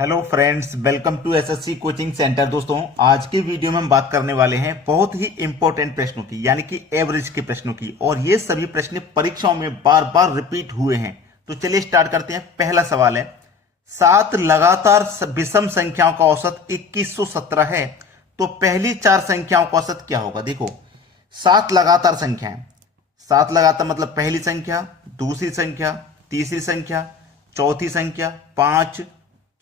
Hello friends, welcome to SSC coaching centre. दोस्तों, आज की वीडियो में हम बात करने वाले हैं बहुत ही इंपॉर्टेंट प्रश्नों की, यानी कि एवरेज के प्रश्नों की। और ये सभी प्रश्न परीक्षाओं में बार बार रिपीट हुए हैं। तो चलिए स्टार्ट करते हैं। पहला सवाल है, 7 लगातार विषम संख्याओं का औसत 2117 है, तो पहली 4 संख्याओं का औसत क्या होगा। देखो, 7 लगातार संख्याएं, 7 लगातार मतलब पहली संख्या, दूसरी संख्या, तीसरी संख्या, चौथी संख्या, 5,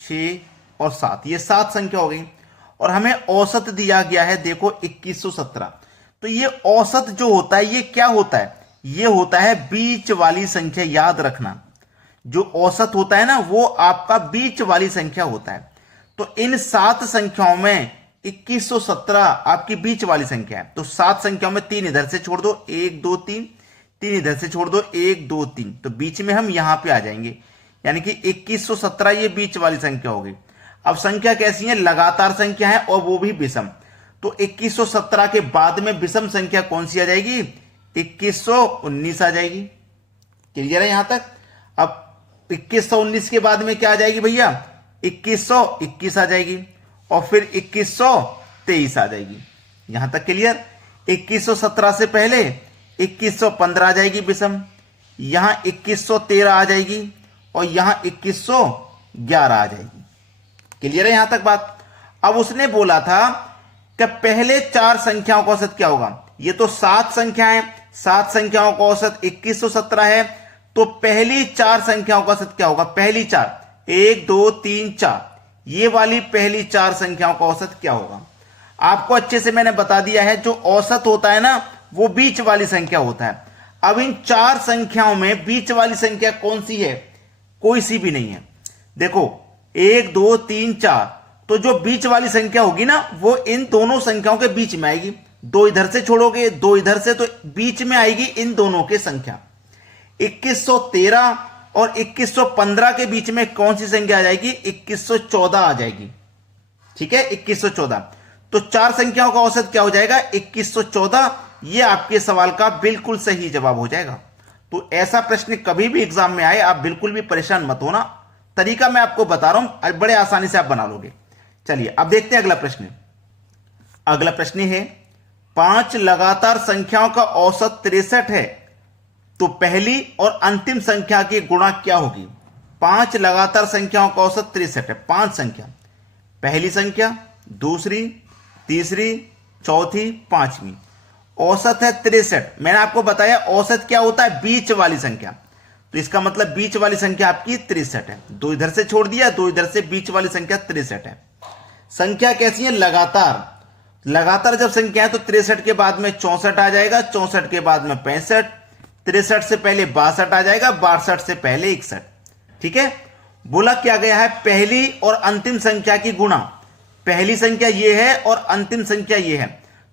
6 और 7, ये 7 संख्या हो गई। और हमें औसत दिया गया है, देखो 2117। तो ये औसत जो होता है ये क्या होता है, ये होता है बीच वाली संख्या। याद रखना, जो औसत होता है ना वो आपका बीच वाली संख्या होता है। तो इन 7 संख्याओं में 2117 आपकी बीच वाली संख्या है। तो 7 संख्याओं में 3 इधर से छोड़ दो, 1 2 3, 3 इधर से छोड़ दो, 1 2 3, तो बीच में हम यहां पे आ जाएंगे, यानी कि 2117 ये बीच वाली संख्या होगी। अब संख्या कैसी है, लगातार संख्या है और वो भी विषम। तो 2117 के बाद में विषम संख्या कौन सी आ जाएगी, 2119 आ जाएगी। क्लियर है यहां तक। अब 2119 के बाद में क्या आ जाएगी भैया, 2121 आ जाएगी और फिर 2123 आ जाएगी। यहां तक क्लियर। 2117 से पहले 2115 आ जाएगी विषम, यहां 2113 आ जाएगी और यहां 2111 आ जाएगी। क्लियर है यहां तक बात। अब उसने बोला था कि पहले 4 संख्याओं का औसत क्या होगा। ये तो 7 संख्याएं, 7 संख्याओं का औसत 2117 है, तो पहली 4 संख्याओं का औसत क्या होगा। पहली 4, 1 2 3 4, ये वाली पहली 4 संख्याओं का औसत क्या होगा। आपको अच्छे से मैंने बता दिया है, जो औसत होता है ना वो बीच वाली संख्या होता है। अब इन 4 संख्याओं में बीच वाली संख्या कौन सी है, कोई सी भी नहीं है। देखो 1 2 3 4, तो जो बीच वाली संख्या होगी ना वो इन दोनों संख्याओं के बीच में आएगी। 2 इधर से छोड़ोगे, 2 इधर से, तो बीच में आएगी इन दोनों की संख्या। 2113 और 2115 के बीच में कौन सी संख्या आ जाएगी, 2114 आ जाएगी। ठीक है, 2114। तो 4 संख्याओं का औसत क्या हो जाएगा, 2114। ये आपके सवाल का बिल्कुल सही जवाब हो जाएगा। तो ऐसा प्रश्न कभी भी एग्जाम में आए, आप बिल्कुल भी परेशान मत होना। तरीका मैं आपको बता रहा हूं, बड़े आसानी से आप बना लोगे। चलिए अब देखते हैं अगला प्रश्न। अगला प्रश्न है, 5 लगातार संख्याओं का औसत 63 है, तो पहली और अंतिम संख्या की गुणा क्या होगी। 5 लगातार संख्याओं का औसत 63 है, 5 संख्या, पहली संख्या, दूसरी, तीसरी, चौथी, पांचवी, औसत है 63। मैंने आपको बताया औसत क्या होता है, बीच वाली संख्या। तो इसका मतलब बीच वाली संख्या आपकी 63 है। 2 इधर से छोड़ दिया, 2 इधर से, बीच वाली संख्या 63 है। संख्या कैसी है, लगातार। लगातार जब संख्या है तो 63 के बाद में 64 आ जाएगा, 64 के बाद में 65, 63 से पहले 62 आ जाएगा, 62 से पहले 61। ठीक है, बोला क्या गया है, पहली और अंतिम संख्या की गुणा। पहली संख्या ये है और अंतिम संख्या ये है,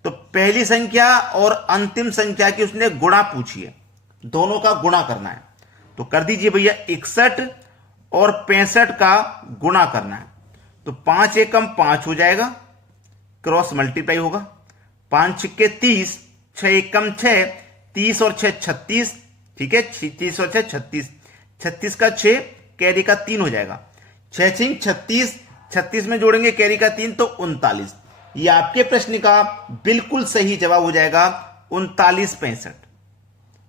तो पहली संख्या और अंतिम संख्या की उसने गुणा पूछी है, दोनों का गुणा करना है। तो कर दीजिए भैया, 61 और 65 का गुणा करना है। तो 5 एकम 5 हो जाएगा, क्रॉस मल्टीप्लाई होगा, 5 छक्के 30, 6 एकम 6, 30 और 6 36। ठीक है, 30 और 6 36, 36 का 6, कैरी का 3 हो जाएगा, 6 6 36, 36 में जोड़ेंगे कैरी का 3 तो 39। ये आपके प्रश्न का बिल्कुल सही जवाब हो जाएगा, 39 65।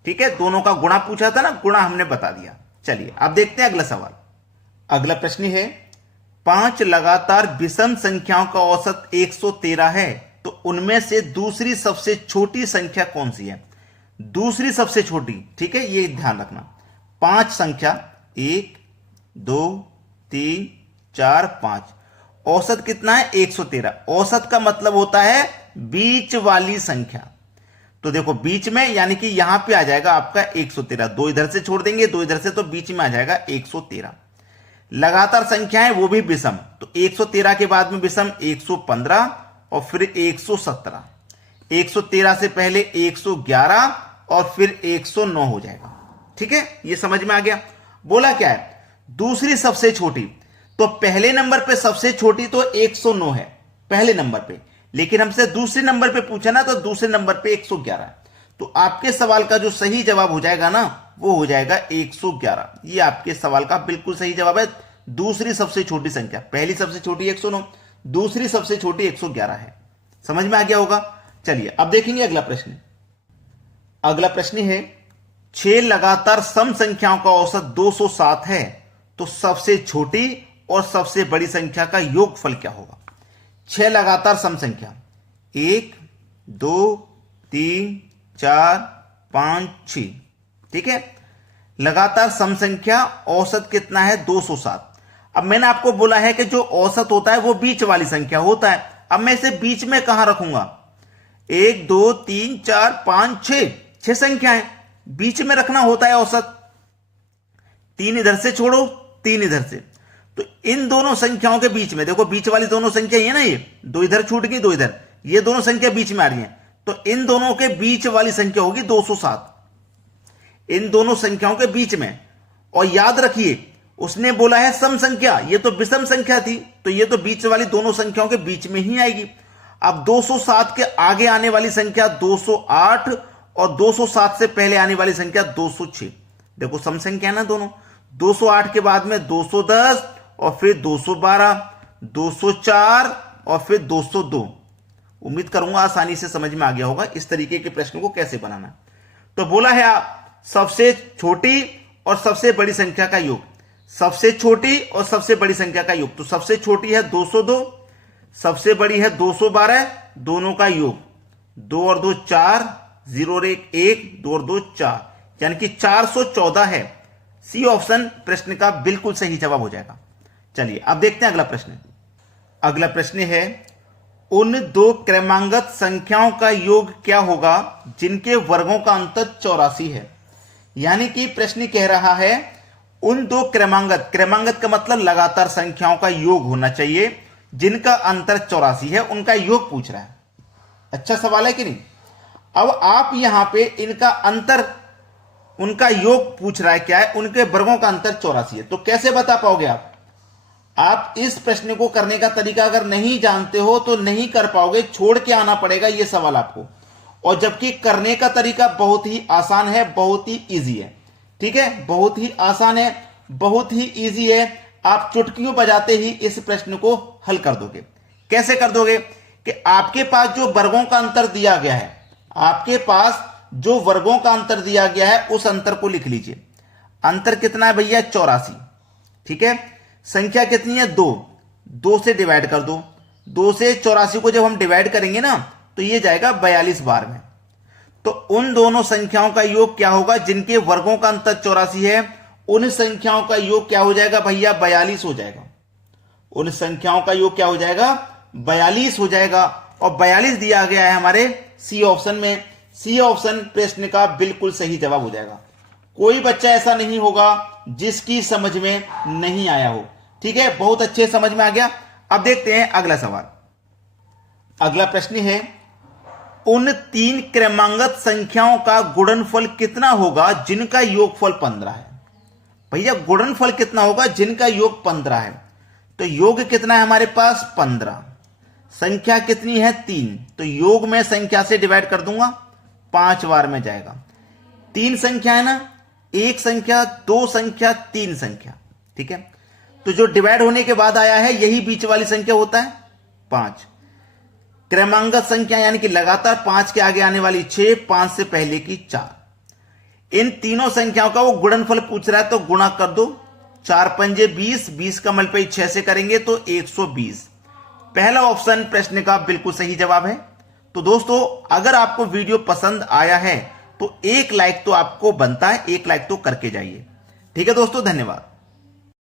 ठीक है, दोनों का गुणा पूछा था ना, गुणा हमने बता दिया। चलिए अब देखते हैं अगला सवाल। अगला प्रश्न है, 5 लगातार विषम संख्याओं का औसत 113 है, तो उनमें से दूसरी सबसे छोटी संख्या कौन सी है। दूसरी सबसे छोटी, ठीक है, ये ध्यान रखना। 5 संख्या, 1 2 3 4 5, औसत कितना है, 113। औसत का मतलब होता है बीच वाली संख्या। तो देखो बीच में, यानी कि यहां पे आ जाएगा आपका 113। 2 इधर से छोड़ देंगे, 2 इधर से, तो बीच में आ जाएगा 113। लगातार संख्याएं वो भी विषम, तो 113 के बाद में विषम 115 और फिर 117। 113 से पहले 111 और फिर 109 हो जाएगा। ठीक है, ये समझ में आ गया। बोला क्या है, दूसरी सबसे छोटी, तो पहले नंबर पे सबसे छोटी तो 109 है पहले नंबर पे, लेकिन हमसे दूसरे नंबर पे पूछा ना, तो दूसरे नंबर पे 111 है। तो आपके सवाल का जो सही जवाब हो जाएगा ना, वो हो जाएगा 111। ये आपके सवाल का बिल्कुल सही जवाब है। दूसरी सबसे छोटी संख्या, पहली सबसे छोटी 109, दूसरी सबसे छोटी 111 है। समझ में आ गया होगा। चलिए अब देखेंगे अगला प्रश्न। अगला प्रश्न है 6 लगातार सम संख्याओं का औसत 207 है, तो सबसे छोटी और सबसे बड़ी संख्या का योगफल क्या होगा। 6 लगातार सम संख्या 1 2 3 4 5 6, ठीक है। लगातार सम संख्या औसत कितना है 207। अब मैंने आपको बोला है कि जो औसत होता है वो बीच वाली संख्या होता है। अब मैं इसे बीच में कहां रखूंगा, 1 2 3 4 5 6, 6 संख्याएं बीच में रखना होता है औसत। 3 इधर से छोड़ो, 3 इधर से, तो इन दोनों संख्याओं के बीच में देखो, बीच वाली दोनों संख्या ये ना, ये 2 इधर छूट गई, 2 इधर, ये दोनों संख्या बीच में आ रही हैं, तो इन दोनों के बीच वाली संख्या होगी 207, इन दोनों संख्याओं के बीच में। और याद रखिए उसने बोला है सम संख्या, ये तो विषम संख्या थी, तो ये तो बीच वाली दोनों संख्याओं के बीच में ही आएगी। अब 207 के आगे आने वाली संख्या 208 और 207 से पहले आने वाली संख्या 206। देखो सम संख्या ना दोनों, 208 के बाद में 210 और फिर 212, 204 और फिर 202। उम्मीद करूंगा आसानी से समझ में आ गया होगा इस तरीके के प्रश्न को कैसे बनाना। तो बोला है सबसे छोटी और सबसे बड़ी संख्या का योग, सबसे छोटी और सबसे बड़ी संख्या का योग। तो सबसे छोटी है 202, सबसे बड़ी है 212, दोनों का योग 2 और 2 4, 0 और 1 1, 2 और 2 4, यानी कि 414 है। सी ऑप्शन प्रश्न का बिल्कुल सही जवाब हो जाएगा। चलिए अब देखते हैं अगला प्रश्न। अगला प्रश्न है उन 2 क्रमांगत संख्याओं का योग क्या होगा जिनके वर्गों का अंतर 84 है। यानी कि प्रश्न कह रहा है उन 2 क्रमांगत, क्रमांगत का मतलब लगातार संख्याओं का योग होना चाहिए जिनका अंतर 84 है, उनका योग पूछ रहा है। अच्छा सवाल है कि नहीं। अब आप यहां पे इनका अंतर, उनका योग पूछ रहा है क्या है, उनके वर्गों का अंतर 84 है। तो कैसे बता पाओगे आप इस प्रश्न को करने का तरीका अगर नहीं जानते हो तो नहीं कर पाओगे, छोड़ के आना पड़ेगा ये सवाल आपको। और जबकि करने का तरीका बहुत ही आसान है, बहुत ही इजी है, ठीक है, बहुत ही आसान है, बहुत ही इजी है। आप चुटकियों बजाते ही इस प्रश्न को हल कर दोगे। कैसे कर दोगे कि आपके पास जो वर्गों का अंतर दिया गया है, आपके पास जो वर्गों का अंतर दिया गया है उस अंतर को लिख लीजिए। अंतर कितना है भैया 84, ठीक है। संख्या कितनी है 2, 2 से डिवाइड कर दो, 2 से 84 को जब हम डिवाइड करेंगे ना तो ये जाएगा 42 बार में। तो उन दोनों संख्याओं का योग क्या होगा जिनके वर्गों का अंतर 84 है, उन संख्याओं का योग क्या हो जाएगा भैया 42 हो जाएगा। उन संख्याओं का योग क्या हो जाएगा 42 हो जाएगा। और 42 दिया गया है हमारे सी ऑप्शन में। सी ऑप्शन प्रश्न का बिल्कुल सही जवाब हो जाएगा। कोई बच्चा ऐसा नहीं होगा जिसकी समझ में नहीं आया हो, ठीक है, बहुत अच्छे समझ में आ गया। अब देखते हैं अगला सवाल। अगला प्रश्न है उन 3 क्रमांगत संख्याओं का गुणनफल कितना होगा जिनका योगफल 15 है। भैया गुणनफल कितना होगा जिनका योग 15 है। तो योग कितना है हमारे पास 15, संख्या कितनी है 3, तो योग में संख्या से डिवाइड कर दूंगा, 5 बार में जाएगा। 3 संख्या है ना, 1 संख्या 2 संख्या 3 संख्या, ठीक है। तो जो डिवाइड होने के बाद आया है यही बीच वाली संख्या होता है 5। क्रमांगत संख्या यानी कि लगातार 5 के आगे आने वाली 6, 5 से पहले की 4। इन तीनों संख्याओं का वो गुणनफल पूछ रहा है, तो गुणा कर दो, 4 पंजे 20, 20 का मल्टीप्लाई 6 से करेंगे तो 120। पहला ऑप्शन प्रश्न का बिल्कुल सही जवाब है। तो दोस्तों अगर आपको वीडियो पसंद आया है तो एक लाइक तो आपको बनता है, एक लाइक तो करके जाइए, ठीक है दोस्तों, धन्यवाद।